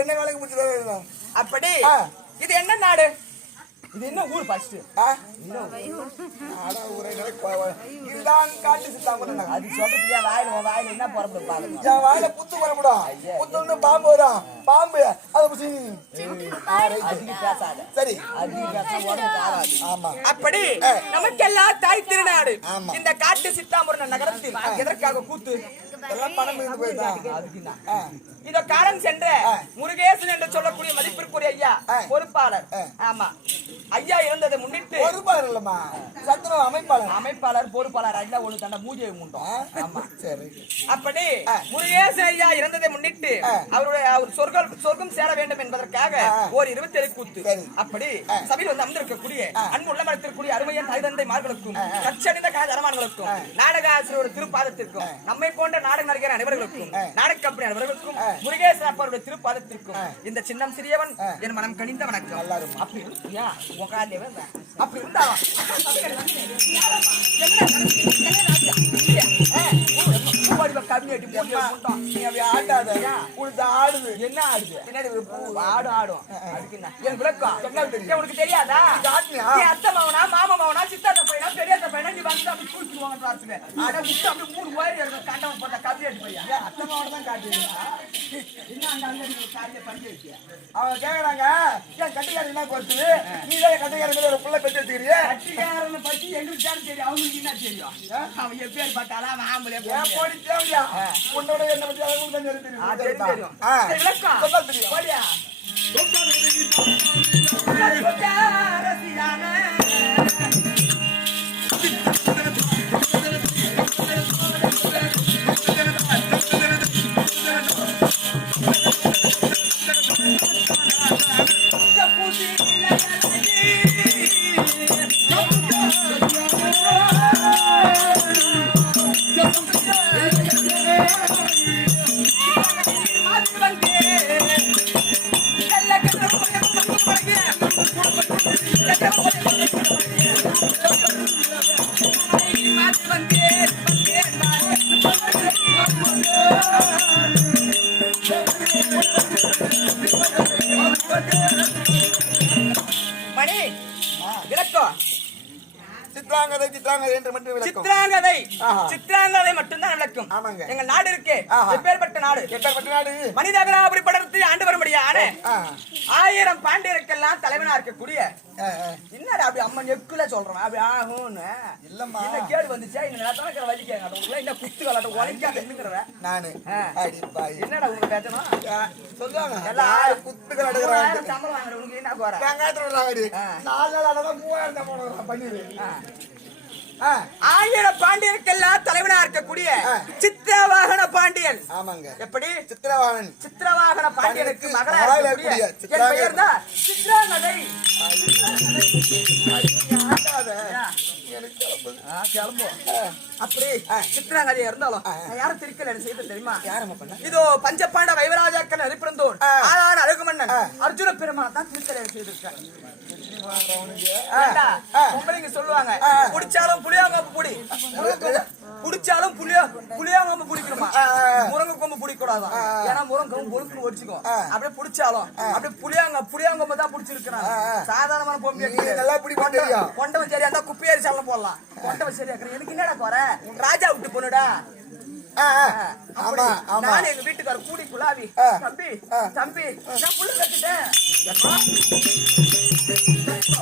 என்ன வேலைக்கு இருக்கோம் அப்படி. இது என்ன நாடு? இது என்ன ஊர் ஃபர்ஸ்ட் இதுதான் காட்டு அது சொல்றதுக்கு என் வாயில உன் வாயில என்ன பிறப்பு பாருங்க. என் வாயில புத்து வரக்கூடாது புத்து வந்து பாம்பு வரும் பாம்பு. அதை பேசாத. சரி. அதிகம் பேச உடம்புக்கு ஆகாது. ஆமா. அப்படி நமக்கெல்லாம் தாய் திருநாடு. இந்த காட்டு சித்தாம்பரம் நகரத்தில் எதற்காக கூத்து? எல்லாம் பணம் இருந்து? இதோ காலம் சென்ற முருகேசன் என்று சொல்லக்கூடிய மதிப்பிற்குரிய ஐயா. பொறுப்பாளர். ஆமா. ஐயா இறந்ததை முன்னிட்டு பொறுப்பாளர் இல்லம்மா. சத்துணவு அமைப்பாளர். அமைப்பாளர் பொறுப்பாளர் ஐயா ஒண்ணு தண்ட மூஜை முண்டோம். ஆமா. சரி. அப்படி முருகேசன் ஐயா இறந்ததை முன்னிட்டு அவருடைய அவர் சொர்க்கம் சொர்க்கம் சேர வேண்டும் என்பதற்காக ஒரு இருபத்தி ஏழு கூத்து. அப்படி சபையில் வந்து அமர்ந்திருக்கக்கூடிய அன்பு உள்ளமடத்திற்குரிய அருமையன் தாய் தந்தை மார்களுக்கும் கச்சணிந்த காதரமான்களுக்கும் நாடக ஆசிரியர் திருப்பாதத்திற்கும் நம்மை போன்ற நாடக நடிகர் அனைவர்களுக்கும் நாடக கம்பெனி அனைவர்களுக்கும் முருகேசன் அப்பருடைய திருப்பாதத்திற்கும் இந்த சின்னம் சிறியவன் என் மனம் கனிந்த வணக்கம். நல்லா இருக்கும். அப்படி இருந்தியா அப்படி இருந்தாலும் போட்டு நீ அப்படி ஆட்டாத. உனக்கு ஆடுது. என்ன ஆடுது? பின்னாடி ஒரு பூ. ஆடு ஆடும். அதுக்கு என்ன? என் விளக்கம். என்ன உனக்கு தெரியாதா? நீ அத்தை மாவனா மாமா மாவனா சித்தாத்த பையனா பெரியாத்த பையனா நீ வந்து அப்படி கூட்டிடுவாங்க பார்த்துங்க ஆனா விட்டு அப்படி மூணு வாரி இருக்கும் கண்டவன் போட்ட கம்மியாட்டி பையன் அத்தமாவோட தான் காட்டுவீங்க என்ன அங்க அங்க நீ காரியை பண்ணி வைக்கிய அவங்க கேக்குறாங்க ஏன் கட்டுக்காரி என்ன கொடுத்து நீ தான் கட்டுக்காரி மேல ஒரு புள்ள பெற்று வச்சுக்கிறியே? கட்சிக்காரனை பத்தி எங்களுக்கு தான் தெரியும். அவங்களுக்கு என்ன தெரியும்? அவன் எப்பேர் பட்டாலா அவன் ஆம்பளை போடி தேவையா உன்னோட என்ன பத்தி கொஞ்சம் தெரியும் தெரியும், சித்ராங்கதை சித்ராங்கதை என்று மட்டும் விளக்கம். சித்திராங்கதை. ஆஹா. சித்திராங்கதை மட்டும்தான் விளக்கும். ஆமாங்க. எங்க நாடு இருக்கே. எப்பேற்பட்ட நாடு? எப்பேற்பட்ட நாடு? மனிதகராபுரி ஆண்டு வரும்படியான. ஆயிரம் பாண்டியருக்கெல்லாம் தலைவனா இருக்கக்கூடிய. என்னடா அப்படி அம்மா நெக்குல சொல்றேன்? அப்படி ஆகும்னு. இல்லம்மா. என்ன கேடு வந்துச்சா இந்த நேரத்துல இருக்கிற வலிக்காங்க உங்களை என்ன குத்து விளாட்ட உழைக்காத என்னங்கிற நானு. என்னடா உங்க பேச்சனா சொல்லுவாங்க. எல்லாம் குத்துக்கள் மூவாயிரம் அடுக்கிறாங்க சம்பளம் என்ன குறை. நாலு நாள் பண்ணிடு. ஆ. ஆயிரம் பாண்டியருக்கெல்லாம் தலைவனா இருக்கக்கூடிய. சித்திரவாகன பாண்டியன். ஆமாங்க. எப்படி? சித்திரவாணன் சித்திரவாகன பாண்டியனுக்கு பாண்டியனுக்கு மகளா மகளா இருக்கக்கூடிய இருக்கக்கூடிய என். பெயர் தான் கிளம்புவோம். அப்படி சித்ராங்கதை இருந்தாலும் யாரும் திருக்கல என்ன செய்து தெரியுமா? இதோ பஞ்சபாண்ட வைவராஜாக்கள் அரிப்பிருந்தோர் ஆ. ஆளான அழகுமன்னன் அர்ஜுன பெருமாள் தான் திருக்கலை செய்திருக்காரு பொம்பளைங்க சொல்லுவாங்க குடிச்சாலும் புளியாங்கம்பு புடி. குடிச்சாலும் புளியா புளியாங்கம்பு புடிக்கணுமா முருங்கை கொம்பு பிடிக்க கூடாதான் ஏன்னா முருங்கை கொம்பு பொழுக்கு ஒடிச்சுக்கும் அப்படியே புடிச்சாலும் அப்படியே புளியாங்க புளியாங்கம்பு தான் புடிச்சிருக்கிறாங்க. சாதாரணமான பொம்பளை நல்லா பிடிப்பா தெரியும். கொண்டவன் சரியா இருந்தா குப்பையேறி சாலம் போடலாம் கொண்டவன் சரியா எனக்கு என்னடா குறை? ராஜா விட்டு பொண்ணுடா ஆமா ஆமா நான் எங்க வீட்டுக்கார கூடி குலாவி. தம்பி. தம்பி நான் புள்ள கட்டிட்டேன் எப்பா?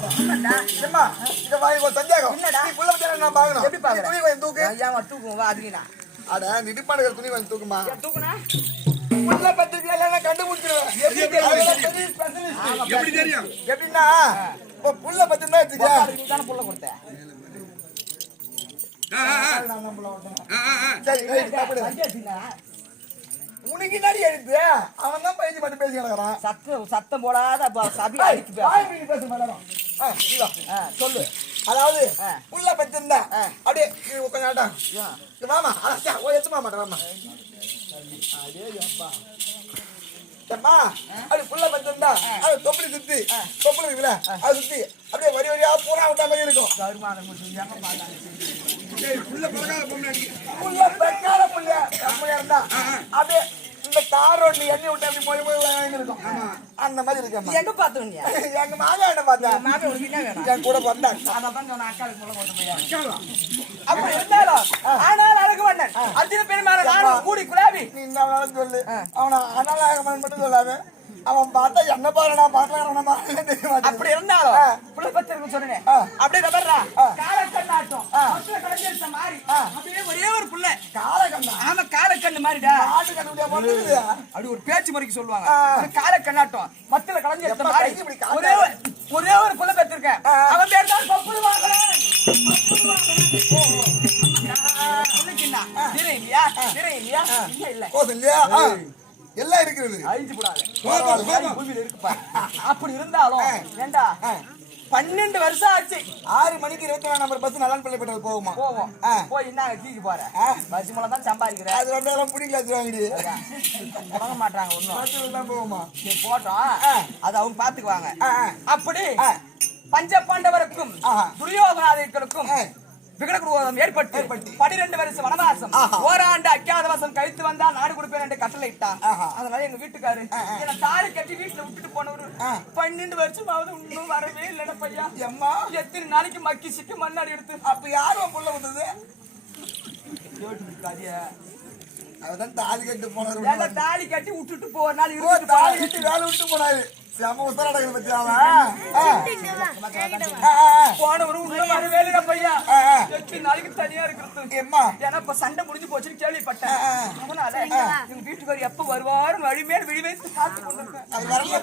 ஆமாண்டா. ஏம்மா, இத வாங்கி ஒரு சந்தேகம். என்னடா? நீ புள்ள பத்தியா நான் பார்க்கணும். எப்படி பாக்குற? நீ துணி கொஞ்சம் தூக்கு. ஐயா, அவன் தூக்குவோம், வா, அதுக்குண்ணா. அட, நீ இடுப்பான இருக்கிற துணி கொஞ்சம் தூக்குமா. தூக்குனா? புள்ள பத்திரிக்கை எல்லாம் கண்டுபிடிச்சிருவேன். எப்படி தெரியும்? எப்படின்னா, இப்ப புள்ள பத்திரிக்கை புள்ள கொடுத்தேன். உனக்கு என்னடி எழுத்து? அவன் தான் பையன் மட்டும் பேசி கிடக்குறான். சத்தம் சத்தம் போடாத பேசு. மாட்டான். சொல்லு. அதாவது ஆ. புள்ள பத்திருந்தா அப்படியே கொஞ்சம் ஆட்டம் புள்ள பத்திருந்தா அது தொப்பளி சுத்தி தொப்பளி இருக்குல்ல அது சுத்தி அப்படியே வரி வரியா பூரா விட்டா மாதிரி இருக்கும் கருமானம் இந்த தார் ரோட்ல எண்ணெய் விட்டு அப்படி போய் போய் இருக்கும் அந்த மாதிரி இருக்கேன் எங்க பாத்துனியா எங்க என்ன பார்த்தா? உனக்கு என் கூட அதான் சொன்ன அக்காளுக்கு போய் அப்படி இருந்தாலும் ஆனால் அழகு வண்ணன் அத்தனை பேர் மேல நானும் கூடி குலாபி. நீ வேணாலும் சொல்லு. அவனை அனலாகமன் மட்டும் சொல்லாத. அவன் பார்த்தா என்ன பாரு நான் பார்க்கலாம் தெரிய மாட்டேன் அப்படி இருந்தாலும் புள்ள பத்திரிக்கை சொன்னேன் அப்படியே ரபர்ரா காலக்கண்ணாட்டம். மாதிரி அப்படியே ஒரே ஒரு புள்ள. காலகண்டா ஆமா காலக்கண்ணு போட்டுருது அப்படி ஒரு பேச்சு முறைக்கு சொல்லுவாங்க. காலக்கண்ணாட்டம். மத்தல கடைஞ்சிருந்த எப்பா மாதிரி கை இப்படி கால் ஒரே ஒரு ஒரே புள்ள பெற்றிருக்கேன். அவன் பேர் தான் வாங்குறேன் புள்ளைக்கு என்ன திரை இல்லையா? இல்ல இல்ல. எல்லாம் இருக்கிறது. அழிஞ்சு போடாது. கோபம், கோபம். பூமியில இருக்குப்பா. அப்படி இருந்தாலும் ஏண்டா? பன்னெண்டு வருஷம் ஆச்சு. ஆறு மணிக்கு இருபத்தி நாலு நம்பர் பஸ் நலன் பள்ளிப்பட்டது போகுமா? போவோம். போய் என்ன தீக்கு போற. பஸ் மூலம் தான் சம்பாதிக்கிறேன் அது ரெண்டு எல்லாம் பிடிக்கல வச்சுருவாங்கடி வாங்க மாட்டாங்க தான் போகுமா? சரி, போட்டோம். அது அவங்க பாத்துக்குவாங்க. அப்படி. பஞ்ச பாண்டவருக்கும் ஆ. விகடகுருவோதம் ஏற்பட்டு. பனிரெண்டு வருஷம் வனவாசம் ஆஹா. ஆஹா. அதனால எங்க வீட்டுக்காரு. என்ன தாலி கட்டி வீட்டுல விட்டுட்டு போனவரு. பன்னெண்டு வருஷமாவது இன்னும் வரவே இல்லைடா பையா. எம்மா. எத்தனை நாளைக்கு மக்கி சிக்கி மண்ணாடி எடுத்து. அப்ப யாரும் புள்ள வந்தது? அதுதான் தாலி கட்டு போனாரு தாலி கட்டி விட்டுட்டு ஓ, இருந்துட்டு தாலி. கட்டி வேலை விட்டு போனாரு. செம உத்தர அடக்கல பத்தி அவன் ஆ. ஆ, ஆ, ஆ. போனவரு உள்ள வரவே ஆ, எத்தனை நாளைக்கு தனியா இருக்கிறது எம்மா ஏன்னா இப்ப சண்டை முடிஞ்சு போச்சுன்னு கேள்விப்பட்டேன். அதனால எங்க வீட்டுக்காரர் எப்ப வருவாரு வழிமேல் விழி வைத்து காத்து கொண்டிருக்கேன். அது வரல.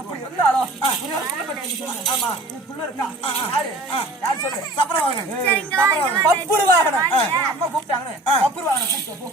அப்படி சொல்லு. ஆமா. புள்ள இருக்கா? யாரு? யார் சொல்லு? சப்பரம் அம்மா கூப்பிட்டாங்கன்னு கூப்பிட்டு போ.